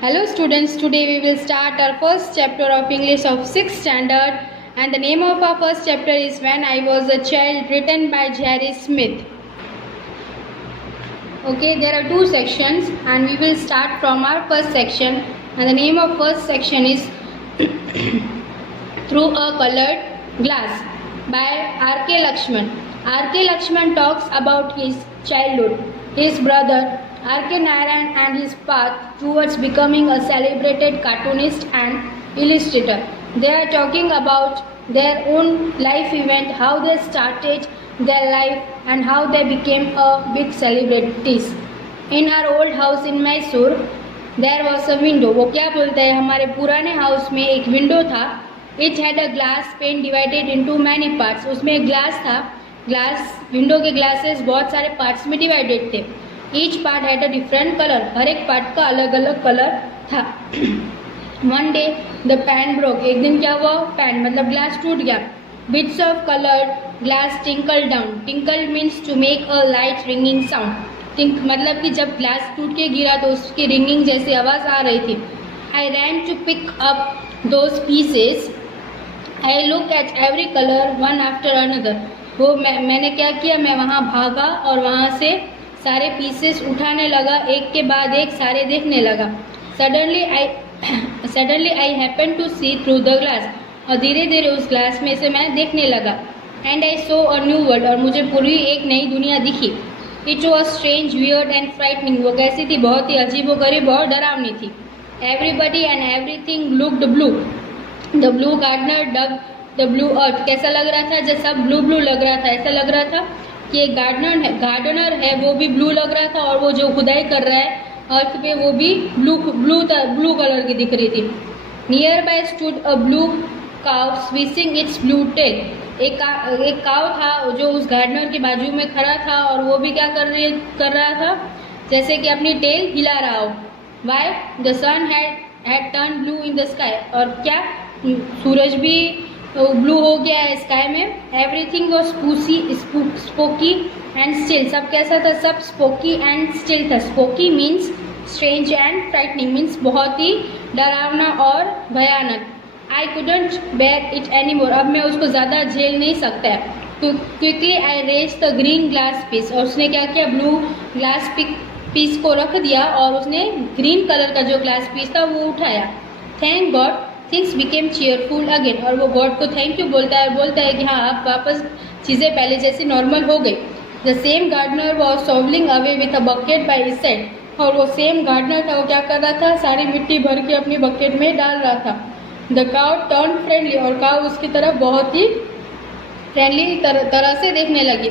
Hello students, today we will start our first chapter of English of 6th standard, and the name of our first chapter is When I Was a Child, written by Jerry Smith. Okay, there are two sections and we will start from our first section, and the name of first section is Through a Colored Glass by R.K. Lakshman. R.K. Lakshman talks about his childhood, his brother R.K. Narayan and his path towards becoming a celebrated cartoonist and illustrator. They are talking about their own life event, how they started their life and how they became a big celebrities. In our old house in Mysore, there was a window. वो क्या बोलते हैं, हमारे पुराने house में एक window था. It had a glass pane divided into many parts. उसमें एक ग्लास था. ग्लास विंडो के ग्लासेस बहुत सारे पार्ट्स में डिवाइडेड थे. Each part had a different colour. हर एक पार्ट का अलग अलग कलर था. One day the pane broke. एक दिन क्या हुआ, पैन मतलब ग्लास टूट गया. Bits of coloured glass tinkle down. Tinkle means to make a light ringing sound. Tink मतलब कि जब ग्लास टूट के गिरा तो उसकी रिंगिंग जैसी आवाज़ आ रही थी. I ran to pick up those pieces. I look at every colour one after another. वो मैंने क्या किया, मैं वहाँ भागा और वहाँ से सारे पीसेस उठाने लगा, एक के बाद एक सारे देखने लगा. Suddenly I happen to see through the glass. और धीरे धीरे उस ग्लास में से मैं देखने लगा. And I saw a new world. और मुझे पूरी एक नई दुनिया दिखी. It was strange, weird and frightening. वो कैसी थी, बहुत ही अजीबोगरीब और डरावनी थी. Everybody and everything looked blue. The blue gardener dug the blue earth. कैसा लग रहा था, जैसा ब्लू ब्लू लग रहा था. ऐसा लग रहा था कि एक गार्डनर है वो भी ब्लू लग रहा था, और वो जो खुदाई कर रहा है अर्थ पे वो भी ब्लू कलर की दिख रही थी. Nearby stood a blue cow switching its blue tail. एक काउ था जो उस गार्डनर के बाजू में खड़ा था, और वो भी क्या कर रहा था, जैसे कि अपनी टेल हिला रहा हो. Why the sun had turn blue in the sky. और क्या सूरज भी ब्लू हो गया है स्काई में. Everything was spooky and still. सब कैसा था, सब स्पोकी एंड स्टिल था. Spooky means strange and frightening means बहुत ही डरावना और भयानक. I couldn't bear it any more. अब मैं उसको ज़्यादा झेल नहीं सकता है. Quickly I raise the green glass piece. और उसने क्या किया, ब्लू ग्लास पीस को रख दिया और उसने ग्रीन कलर का जो ग्लास पीस था वो उठाया. Thank God things became cheerful again. और वो गॉड को थैंक यू बोलता है कि हाँ अब वापस चीज़ें पहले जैसी नॉर्मल हो गई. The same gardener was shovelling away with a bucket by his side. और वो सेम गार्डनर था, वो क्या कर रहा था, सारी मिट्टी भर के अपनी बकेट में डाल रहा था. The cow turn friendly. और काउ उसकी तरफ बहुत ही फ्रेंडली तरह से देखने लगी.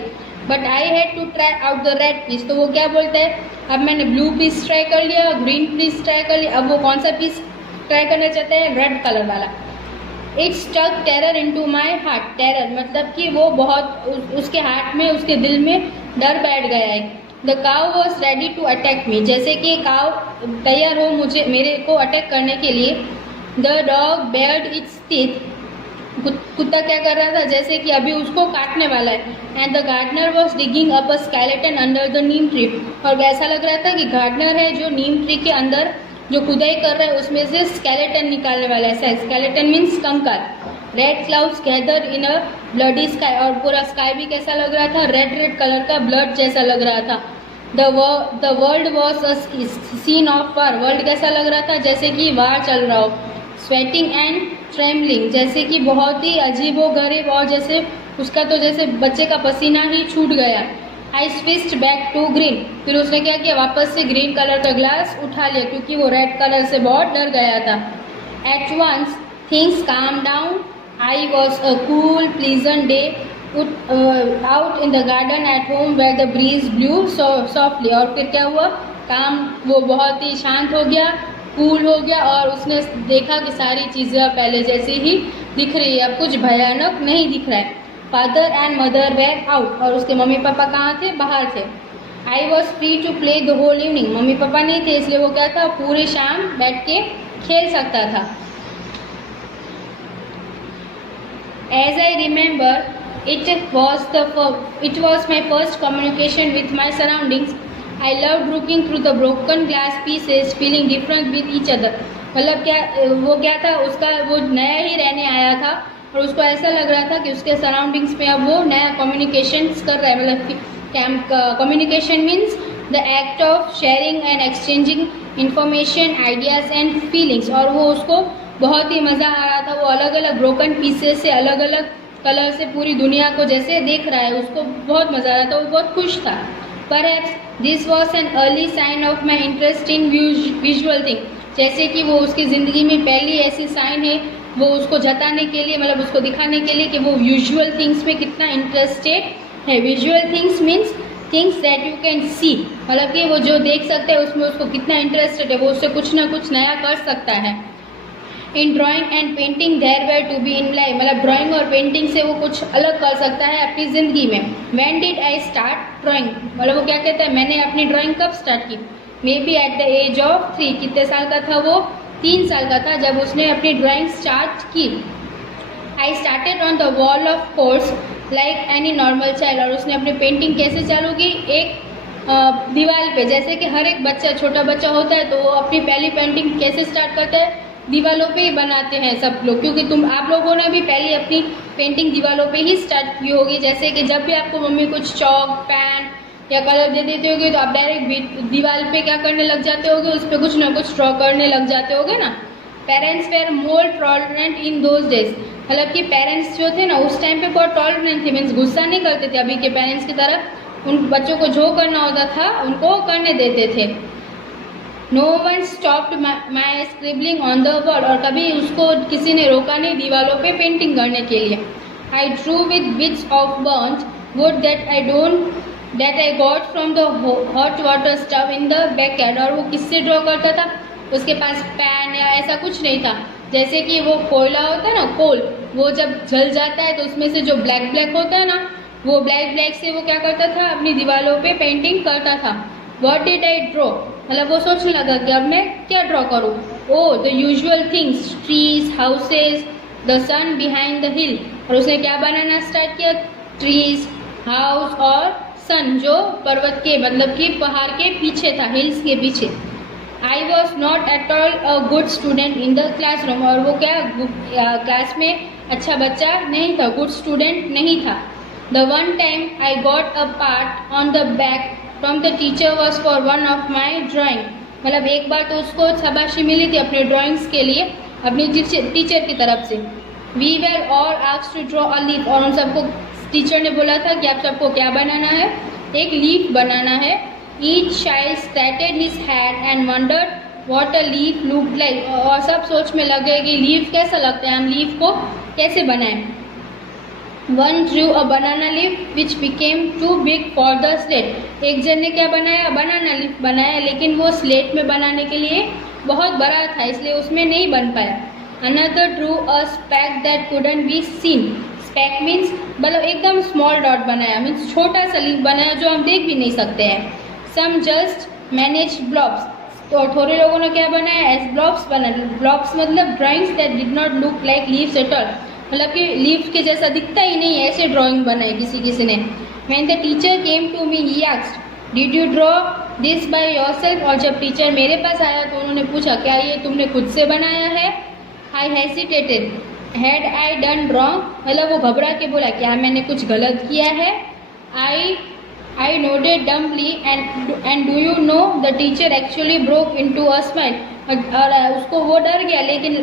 But I had to try out the red piece. तो वो क्या बोलता है, अब मैंने ब्लू पीस ट्राई कर लिया, ग्रीन पीस ट्राई कर लिया, अब वो कौन सा पीस ट्राई करना चाहते हैं, रेड कलर वाला. It stuck terror into my heart. Terror मतलब कि वो बहुत उसके हार्ट में, उसके दिल में डर बैठ गया है. The cow was ready to attack me. जैसे कि काउ तैयार हो मेरे को अटैक करने के लिए. The dog Baird it's teeth. कुत्ता क्या कर रहा था, जैसे कि अभी उसको काटने वाला है. And the gardener was digging up a skeleton under the neem tree. और ऐसा लग रहा था कि गार्डनर है जो नीम ट्री के अंदर जो खुदाई कर रहा है उसमें से स्केलेटन निकालने वाला है. स्केलेटन मीन्स कंकाल. Red clouds gather in a bloody sky. और पूरा स्काई भी कैसा लग रहा था, रेड कलर का, ब्लड जैसा लग रहा था. The world was a scene of war. World कैसा लग रहा था, जैसे कि वार चल रहा हो. Sweating and trembling. जैसे कि बहुत ही अजीबोगरीब, और जैसे उसका तो जैसे बच्चे का पसीना ही छूट गया. I switched back to green. फिर उसने क्या किया, वापस से ग्रीन कलर का ग्लास उठा लिया, क्योंकि वो रेड कलर से बहुत डर गया था. At once things calm down. I was a cool pleasant day out in the garden at home where the breeze blew softly. और फिर क्या हुआ, काम वो बहुत ही शांत हो गया, कूल हो गया, और उसने देखा कि सारी चीज़ें पहले जैसी ही दिख रही है, अब कुछ भयानक नहीं दिख रहा है. Father and mother were out. और उसके मम्मी पापा कहाँ थे, बाहर थे. I was free to play the whole evening. Mummy papa नहीं थे, इसलिए वो क्या था, पूरी शाम बैठ के खेल सकता था. As I remember it was my first communication with my surroundings. I love looking through the broken glass pieces feeling different with each other. मतलब क्या था, उसका वो नया ही रहने आया था और उसको ऐसा लग रहा था कि उसके सराउंडिंग्स में अब वो नया कम्युनिकेशन कर रहा है। मतलब communication means the act of sharing and exchanging information, ideas and feelings. और वो उसको बहुत ही मज़ा आ रहा था। वो अलग अलग ब्रोकन पीसेस से अलग अलग कलर से पूरी दुनिया को जैसे देख रहा है, उसको बहुत मज़ा आ रहा था, वो बहुत खुश था। Perhaps this was an early sign of my interest in visual thing. जैसे कि वो उसकी ज़िंदगी में पहली ऐसी साइन है, वो उसको जताने के लिए, मतलब उसको दिखाने के लिए कि वो विजुअल थिंग्स में कितना इंटरेस्टेड है। Visual things means things that you can see, मतलब कि वो जो देख सकते हैं उसमें उसको कितना इंटरेस्टेड है, वो उससे कुछ ना कुछ नया कर सकता है। In drawing and painting there were to be in life, मतलब ड्राइंग और पेंटिंग से वो कुछ अलग कर सकता है अपनी ज़िंदगी में। When did I start drawing, मतलब वो क्या कहता है, मैंने अपनी ड्राइंग कब स्टार्ट की। Maybe at the age of 3, कितने साल का था वो, 3 साल का था जब उसने अपनी ड्राइंग स्टार्ट की। I started on the wall of course like any normal child, और उसने अपनी पेंटिंग कैसे चालू की, एक दीवार पे, जैसे कि हर एक बच्चा, छोटा बच्चा होता है तो वो अपनी पहली पेंटिंग कैसे स्टार्ट करता है, दीवारों पे ही बनाते हैं सब लोग, क्योंकि आप लोगों ने भी पहले अपनी पेंटिंग दीवारों पे ही स्टार्ट की होगी। जैसे कि जब भी आपको मम्मी कुछ चौक, पेन या कलर दे देते होगे तो आप डायरेक्ट दीवार पे क्या करने लग जाते होगे, उस पर कुछ ना कुछ ड्रॉ करने लग जाते होगे ना। Parents were more tolerant in those days, मतलब कि पेरेंट्स जो थे ना उस टाइम पे बहुत टॉलरेंट थे, मीन्स गुस्सा नहीं करते थे अभी के पेरेंट्स की तरफ। उन बच्चों को जो करना होता था उनको करने देते थे। No one stopped my scribbling on the wall, और कभी उसको किसी ने रोका नहीं दीवारों पे पेंटिंग करने के लिए। I drew with bits of burned would that I got from the hot water stove in the backyard, और वो किससे ड्रॉ करता था, उसके पास पेन या ऐसा कुछ नहीं था। जैसे कि वो कोयला होता है ना, कोल, वो जब जल जाता है तो उसमें से जो ब्लैक ब्लैक होता है ना, वो ब्लैक ब्लैक से वो क्या करता था, अपनी दीवारों पे पेंटिंग करता था। व्हाट डिड आई ड्रॉ, मतलब वो सोचने लगा कि अब मैं क्या ड्रॉ करूँ। Oh the usual things, trees, houses, the sun behind the hill, और उसने क्या बनाना स्टार्ट किया, ट्रीज, हाउस और सन जो पर्वत के, मतलब कि पहाड़ के पीछे था, हिल्स के पीछे। I was not at all a good student in the classroom, और वो क्या क्लास में अच्छा बच्चा नहीं था, गुड स्टूडेंट नहीं था। The one time I got a part on the back from the teacher was for one of my drawing, मतलब एक बार तो उसको शाबाशी मिली थी अपने ड्राइंग्स के लिए अपनी टीचर की तरफ से। We were all asked to draw a leaf, और उन सबको टीचर ने बोला था कि आप सबको क्या बनाना है, एक लीफ बनाना है। Each child scratched his head and wondered what a leaf looked like, और सब सोच में लगे कि लीफ कैसा लगता है, हम लीफ को कैसे बनाएं। One drew a banana leaf which became too big for the slate, एक जन ने क्या बनाया, बनाना लीफ बनाया, लेकिन वो स्लेट में बनाने के लिए बहुत बड़ा था इसलिए उसमें नहीं बन पाया। Another drew a SPAC that couldn't be seen, SPAC means मतलब एकदम स्मॉल डॉट बनाया, मीन्स छोटा सा लीफ बनाया जो हम देख भी नहीं सकते हैं। सम जस्ट मैनेज ब्लॉब्स, तो थोड़े लोगों ने क्या बनाया, एज ब्लॉब्स बनाया। ब्लॉब्स मतलब drawings that did not look like leaves at all, मतलब कि लीफ के जैसा दिखता ही नहीं, ऐसे ड्राइंग बनाई किसी ने। When the teacher came to me he asked did you draw this by yourself, और जब टीचर मेरे पास आया तो उन्होंने पूछा क्या ये तुमने खुद से बनाया है। आई हेसिटेटेड, हैड आई डन रॉन्ग, मतलब वो घबरा के बोला क्या मैंने कुछ गलत किया है। I nodded dumbly and do you know the teacher actually broke into a smile, और उसको वो डर गया, लेकिन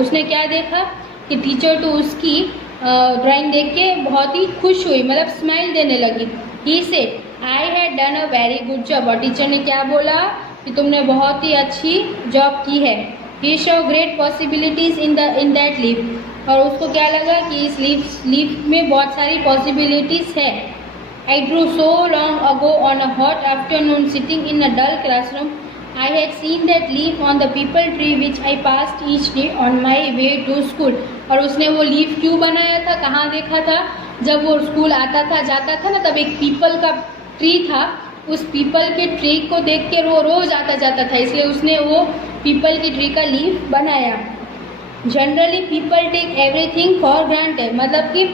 उसने क्या देखा कि टीचर तो उसकी ड्राइंग देख के बहुत ही खुश हुई, मतलब स्माइल देने लगी। He said I had done a very good job, और टीचर ने क्या बोला कि तुमने बहुत ही अच्छी जॉब की है। He show great possibilities in that leaf, और उसको क्या लगा कि इस लीफ में बहुत सारी पॉसिबिलिटीज है। I drew so long ago on a hot afternoon sitting in a dull classroom, I had seen that leaf on the people tree which I passed each day on my way to school, और उसने वो leaf क्यों बनाया था, कहाँ देखा था, जब वो स्कूल आता था जाता था ना, तब एक पीपल का ट्री था, उस पीपल के ट्री को देख के वो रोज आता जाता था, इसलिए उसने वो पीपल की ट्री का लीफ बनाया। Generally people take everything for granted, मतलब कि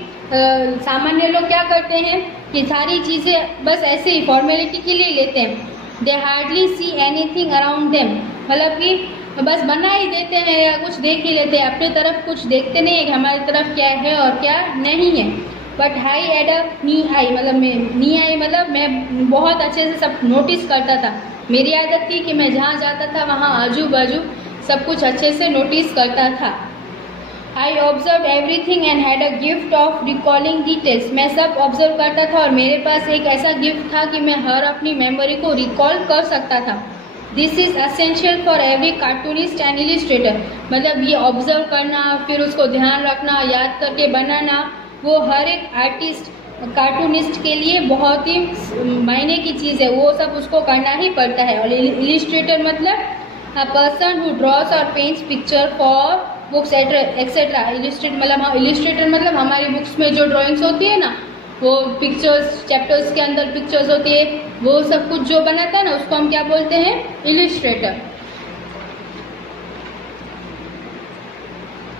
सामान्य लोग क्या करते हैं कि सारी चीज़ें बस ऐसे ही फॉर्मेलिटी के लिए लेते हैं। They hardly see anything around them, मतलब कि बस बना ही देते हैं या कुछ देख ही लेते हैं, अपनी तरफ कुछ देखते नहीं है कि हमारी तरफ क्या है और क्या नहीं है। बट हाई एड अप नी आई, मतलब मैं बहुत अच्छे से सब नोटिस करता था। मेरी आदत थी कि मैं जहाँ जाता था वहाँ आजू बाजू सब कुछ अच्छे से नोटिस करता था। I observe everything and had a gift of recalling details, मैं सब ऑब्जर्व करता था और मेरे पास एक ऐसा गिफ्ट था कि मैं हर अपनी मेमोरी को रिकॉल कर सकता था। This is essential for every cartoonist and Illustrator, मतलब ये ऑब्जर्व करना, फिर उसको ध्यान रखना, याद करके बनाना, वो हर एक आर्टिस्ट कार्टूनिस्ट के लिए बहुत ही मायने की चीज़ है, वो सब उसको करना ही पड़ता है। और इलिस्ट्रेटर मतलब अ पर्सन हु ड्रॉस और paints picture for books etcetera. Illustrator मतलब हमारी बुक्स में जो ड्राइंग्स होती है ना, वो पिक्चर्स, चैप्टर्स के अंदर पिक्चर्स होती है, वो सब कुछ जो बनाता है ना, उसको हम क्या बोलते हैं? Illustrator.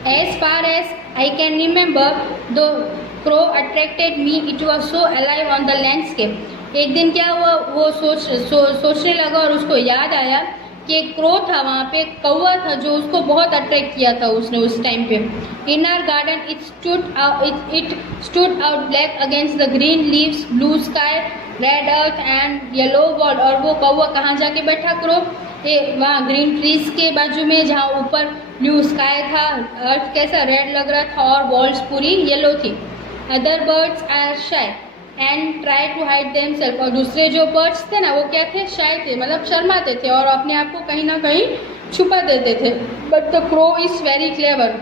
As far as I can remember, the crow attracted me. It was so alive on the landscape. एक दिन क्या हुआ, वो सोचने लगा और उसको याद आया कि एक क्रो था वहाँ पे, कौवा था जो उसको बहुत अट्रैक्ट किया था उसने उस टाइम पे। In our garden it stood out black against the green leaves, blue sky, red earth and yellow wall. और वो कौवा कहाँ जाके बैठा, क्रो? वहाँ ग्रीन ट्रीज के बाजू में, जहाँ ऊपर ब्लू स्काई था, अर्थ कैसा रेड लग रहा था और वॉल्स पूरी येलो थी। Other birds are shy and try to hide themselves, और दूसरे जो बर्ड्स थे ना, वो क्या थे? शाय थे, मतलब शर्माते थे और अपने आप को कहीं ना कहीं छुपा देते थे। But the crow is very clever,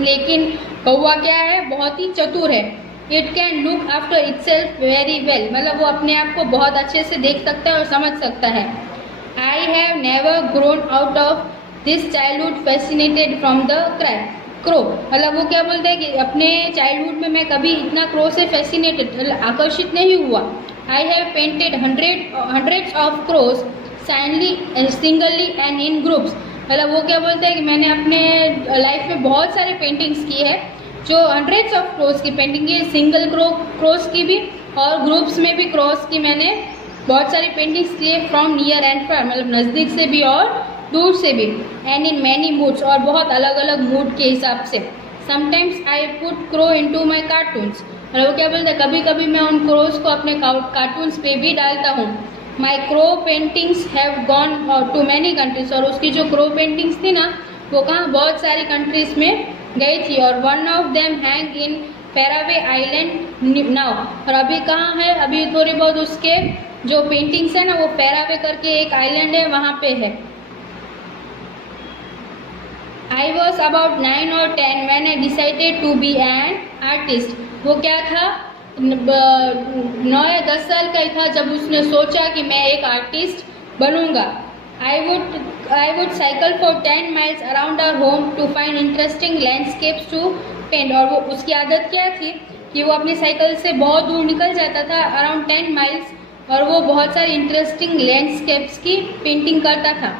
लेकिन कौवा क्या है? बहुत ही चतुर है। It can look after itself very well, मतलब वो अपने आप को बहुत अच्छे से देख सकता है और समझ सकता है। I have never grown out of this childhood fascinated from the crow, मतलब वो क्या बोलते हैं कि अपने चाइल्डहुड में मैं कभी इतना क्रो से फैसिनेटेड, आकर्षित नहीं हुआ। I have painted hundreds of crows singly and in groups, मतलब वो क्या बोलते हैं कि मैंने अपने लाइफ में बहुत सारे पेंटिंग्स की है, जो हंड्रेड्स ऑफ क्रोज की पेंटिंग की, सिंगल क्रोज की भी और ग्रुप्स में भी क्रोज की मैंने बहुत सारी पेंटिंग्स की है। फ्रॉम नियर एंड फार, मतलब नज़दीक से भी और दूर से भी। एंड इन मैनी मूड्स, और बहुत अलग अलग मूड के हिसाब से। Sometimes I put crow into my cartoons, मतलब वो क्या बोलते हैं, कभी कभी मैं उन क्रोज को अपने कार्टून्स पे भी डालता हूँ। My crow paintings have gone to many countries, और उसकी जो क्रो पेंटिंग्स थी ना, वो कहाँ? बहुत सारी कंट्रीज में गई थी। और one of them hang in faraway island now, और अभी कहाँ है? अभी थोड़ी बहुत उसके जो पेंटिंग्स है ना, वो फेरावे करके एक आइलैंड है, वहाँ पे है। I was about 9 or 10 when I decided to be an artist. वो क्या था? 9 या 10 साल का ही था जब उसने सोचा कि मैं एक आर्टिस्ट बनूंगा। I would cycle for 10 miles around our home to find interesting landscapes to paint. और वो उसकी आदत क्या थी कि वो अपनी साइकिल से बहुत दूर निकल जाता था, अराउंड 10 माइल्स, और वो बहुत सारी इंटरेस्टिंग लैंडस्केप्स की पेंटिंग करता था।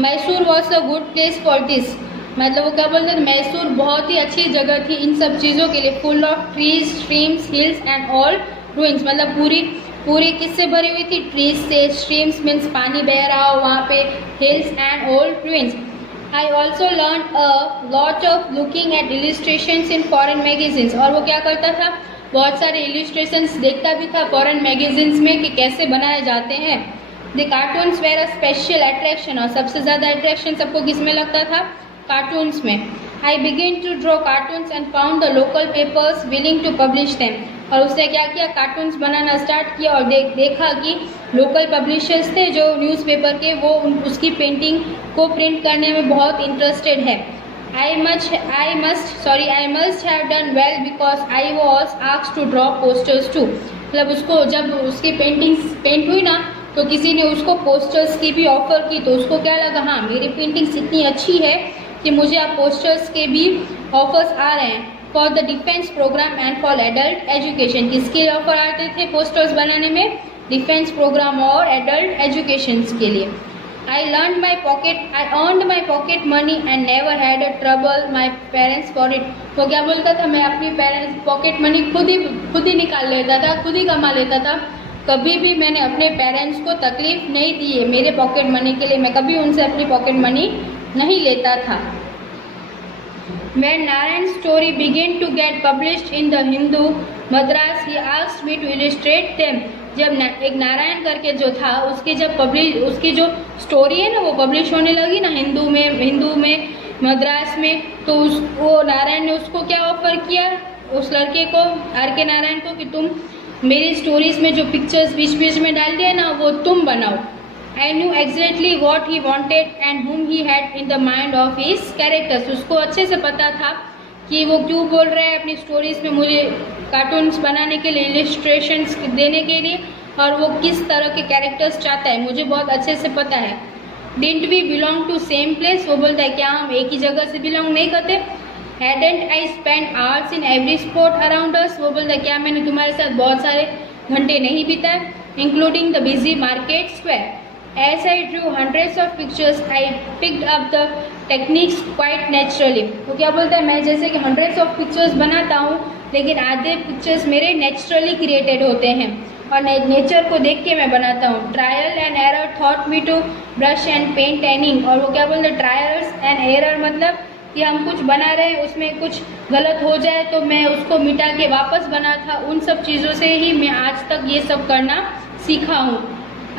Mysore was a good place for this, मतलब वो क्या बोलते थे, मैसूर बहुत ही अच्छी जगह थी इन सब चीज़ों के लिए। Full of trees, streams, hills and all ruins, मतलब पूरी किससे भरी हुई थी? ट्रीज से। स्ट्रीम्स मीन्स पानी बह रहा हो वहाँ पे, hills and all ruins. I also learn a lot of looking at illustrations in foreign magazines, और वो क्या करता था? बहुत सारे इलिस्ट्रेशंस देखता भी था फॉरेन मैगजीन्स में कि कैसे बनाए जाते हैं। The cartoons were a special attraction, और सबसे ज़्यादा अट्रैक्शन सबको किस में लगता था? कार्टून्स में। I began to draw cartoons and found the local papers willing to publish them, और उसने क्या किया? कार्टून्स बनाना स्टार्ट किया और देखा कि लोकल पब्लिशर्स थे जो न्यूज़पेपर के, वो उसकी पेंटिंग को प्रिंट करने में बहुत इंटरेस्टेड है। I must have done well because I was asked to draw posters too, मतलब उसको जब उसकी पेंटिंग्स पेंट हुई ना, तो किसी ने उसको पोस्टर्स की भी ऑफर की, तो उसको क्या लगा, हाँ मेरी पेंटिंग्स इतनी अच्छी है कि मुझे अब पोस्टर्स के भी ऑफर्स आ रहे हैं। For the defence programme and for adult education, किसके ऑफर आते थे पोस्टर्स बनाने में? डिफेंस प्रोग्राम और एडल्ट एजुकेशन के लिए। I earned my pocket money and never had a trouble my parents for it, तो क्या बोलता था? मैं अपनी पेरेंट्स पॉकेट मनी खुद ही निकाल लेता था, खुद ही कमा लेता था, कभी भी मैंने अपने पेरेंट्स को तकलीफ नहीं दी है मेरे पॉकेट मनी के लिए, मैं कभी उनसे अपनी पॉकेट मनी नहीं लेता था। When Narayan's story began to get published in the Hindu Madras, he asked me to illustrate them. जब एक नारायण करके जो था उसकी जो स्टोरी है ना वो पब्लिश होने लगी ना हिंदू में मद्रास में, तो वो नारायण ने उसको क्या ऑफर किया उस लड़के को, आर.के. नारायण को, कि तुम मेरी स्टोरीज में जो पिक्चर्स बीच बीच में डाल दिए ना वो तुम बनाओ। I knew exactly what he wanted and whom he had in the mind of his characters. उसको अच्छे से पता था कि वो क्यों बोल रहा है अपनी स्टोरीज में मुझे कार्टून्स बनाने के लिए, इलिस्ट्रेशंस देने के लिए, और वो किस तरह के कैरेक्टर्स चाहता है मुझे बहुत अच्छे से पता है। Didn't we belong to same place? वो बोलता है क्या हम एक ही जगह से बिलोंग नहीं करते? Hadn't I spent hours in every spot around us? वो बोलता है क्या मैंने तुम्हारे साथ बहुत सारे घंटे नहीं बिताए, including the busy market square. As I drew hundreds of pictures, I picked up the techniques quite naturally. तो क्या बोलता है, मैं जैसे कि hundreds of pictures बनाता हूँ लेकिन आधे पिक्चर्स मेरे नेचुरली क्रिएटेड होते हैं और नेचर को देख के मैं बनाता हूँ। Trial and error taught me to brush and paint anything. और वो क्या बोलते हैं, ट्रायल्स एंड एरर मतलब कि हम कुछ बना रहे हैं उसमें कुछ गलत हो जाए तो मैं उसको मिटा के वापस बना था, उन सब चीज़ों से ही मैं आज तक ये सब करना सीखा हूँ।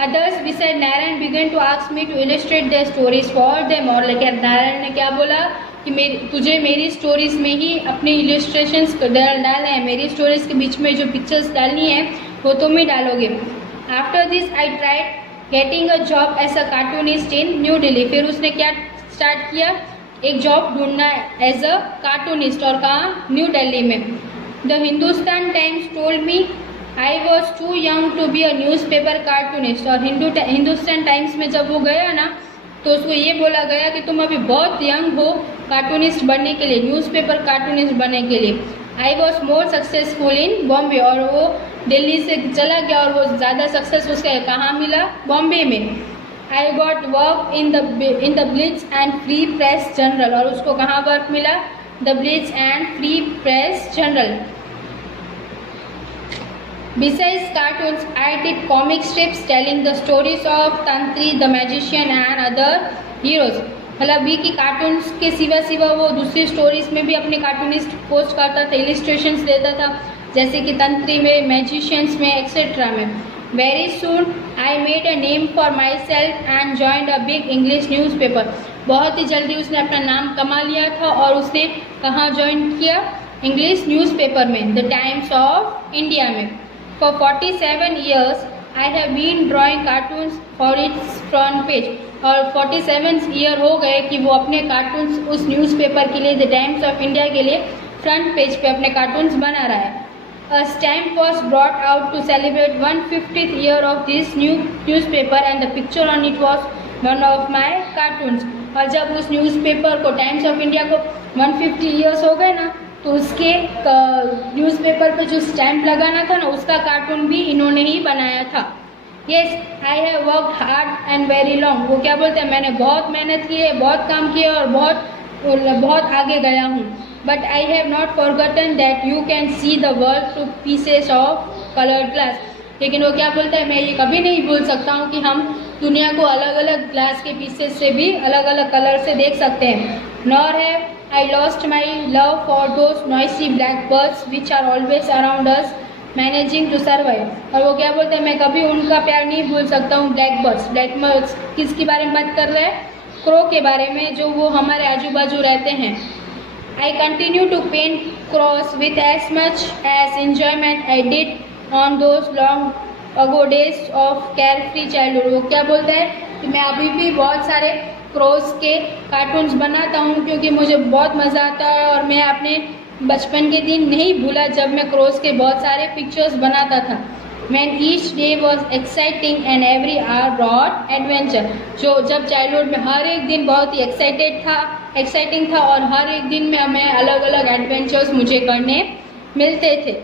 Others beside Narayan began to ask me to illustrate their stories for them। और लेकिन नारायण ने क्या बोला कि तुझे मेरी स्टोरीज में ही अपने इलिस्ट्रेशंस डालना है, मेरी स्टोरीज के बीच में जो पिक्चर्स डालनी है वो तुम ही डालोगे। After this I tried getting a job as a cartoonist in New Delhi. फिर उसने क्या स्टार्ट किया, एक जॉब ढूंढना एज अ कार्टूनिस्ट, और कहाँ, न्यू दिल्ली में। The Hindustan Times told me I was too young to be a newspaper cartoonist. और हिंदुस्तान टाइम्स में जब वो गया ना तो उसको ये बोला गया कि तुम अभी बहुत यंग हो कार्टूनिस्ट बनने के लिए, न्यूज़पेपर कार्टूनिस्ट बनने के लिए। I was more successful in Bombay. और वो दिल्ली से चला गया और वो ज़्यादा सक्सेस उसका कहाँ मिला, बॉम्बे में। I got work in the blitz and free press journal. और उसको कहाँ वर्क मिला, the blitz and free press journal. Besides cartoons, I did comic strips telling the stories of Tantri, the magician and other heroes। मतलब भी कि cartoons के सिवा वो दूसरी स्टोरीज में भी अपने कार्टूनिस्ट पोस्ट करता था, इलिस्ट्रेशंस देता था, जैसे कि तंत्री में, मैजिशियंस में, एक्सेट्रा में। Very soon I made a name for my self and joined a big English news paper. बहुत ही जल्दी उसने अपना नाम कमा लिया था और उसने कहाँ ज्वाइन किया, इंग्लिश न्यूज़ पेपर में, द टाइम्स ऑफ इंडिया में। For 47 years, I have been drawing cartoons for its front page। और 47 ईयर हो गए कि वो अपने कार्टून्स उस न्यूज़पेपर के लिए, द टाइम्स ऑफ इंडिया के लिए, फ्रंट पेज पे अपने कार्टून्स बना रहा है। A stamp was brought out to celebrate 150th year of this new newspaper and the picture on it was one of my cartoons। और जब उस न्यूज़पेपर को, टाइम्स ऑफ इंडिया को 150 ईयर्स हो गए ना, तो उसके न्यूज़पेपर पे जो स्टैम्प लगाना था ना उसका कार्टून भी इन्होंने ही बनाया था। Yes I have worked hard and very long. वो क्या बोलते हैं, मैंने बहुत मेहनत की है, बहुत काम किया और बहुत आगे गया हूँ। But I have not forgotten that you can see the world through pieces of coloured glass. लेकिन वो क्या बोलता है, मैं ये कभी नहीं भूल सकता हूँ कि हम दुनिया को अलग अलग ग्लास के पीसेस से भी अलग अलग कलर से देख सकते हैं। Nor have I lost my love for those noisy blackbirds which are always around us managing to survive। और वो क्या बोलते हैं, मैं कभी उनका प्यार नहीं भूल सकता हूँ। ब्लैकबर्ड्स किसके बारे में बात कर रहे हैं, क्रो के बारे में, जो वो हमारे आजू बाजू रहते हैं। I continue to paint crows with as much as enjoyment I did on those long ago days of carefree childhood। वो क्या बोलता है कि मैं अभी भी बहुत सारे क्रोस के कार्टून्स बनाता हूँ क्योंकि मुझे बहुत मज़ा आता है और मैं अपने बचपन के दिन नहीं भूला जब मैं क्रोस के बहुत सारे पिक्चर्स बनाता था। When each day was exciting and every hour brought adventure। जो जब चाइल्डहुड में हर एक दिन बहुत ही एक्साइटिंग था और हर एक दिन में हमें अलग अलग एडवेंचर्स मुझे करने मिलते थे।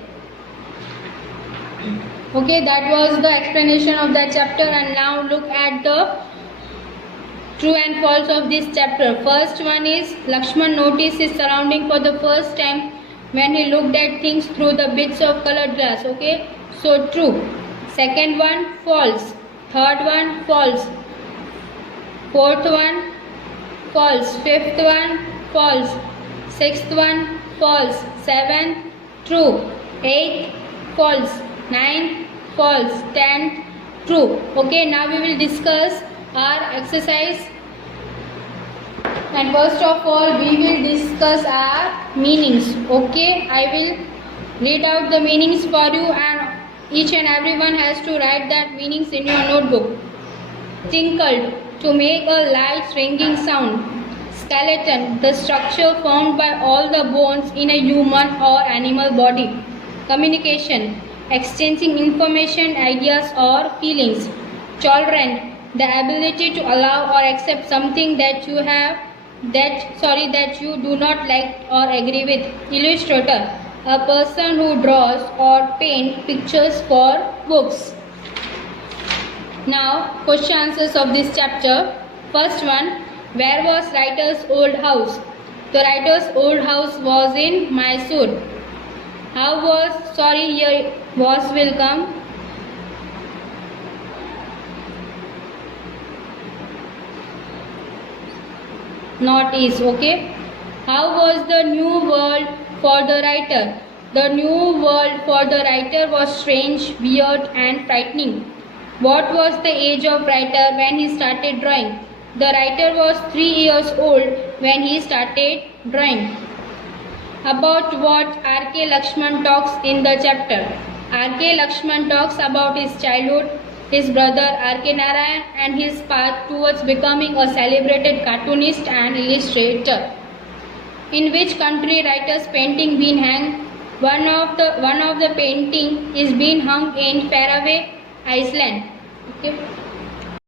Okay, that was the explanation of that chapter and now look at the true and false of this chapter। First one is Lakshman noticed his surrounding for the first time when he looked at things through the bits of colored glass। Okay, so true। Second one, false. Third one, false. Fourth one, false. Fifth one, false. Sixth one, false. Seventh, true. Eighth, false. Ninth, false. Tenth, true. Okay, now we will discuss our exercise. And first of all, we will discuss our meanings. Okay, I will read out the meanings for you, and each and everyone has to write that meanings in your notebook. Tinkled, to make a light ringing sound. Skeleton, the structure formed by all the bones in a human or animal body. Communication, exchanging information, ideas or feelings. Tolerant, the ability to allow or accept something that you do not like or agree with. Illustrator, a person who draws or paints pictures for books. Now, question answers of this chapter. First one, where was writer's old house? The writer's old house was in Mysore. Here was will come. Not is, okay. How was the new world for the writer? The new world for the writer was strange, weird and frightening. What was the age of writer when he started drawing? The writer was 3 years old when he started drawing. About what R.K. Lakshman talks in the chapter? R.K. Lakshman talks about his childhood, his brother R.K. Narayan, and his path towards becoming a celebrated cartoonist and illustrator. In which country writer's painting been hung? One of the painting is being hung in Faroe Island. Okay.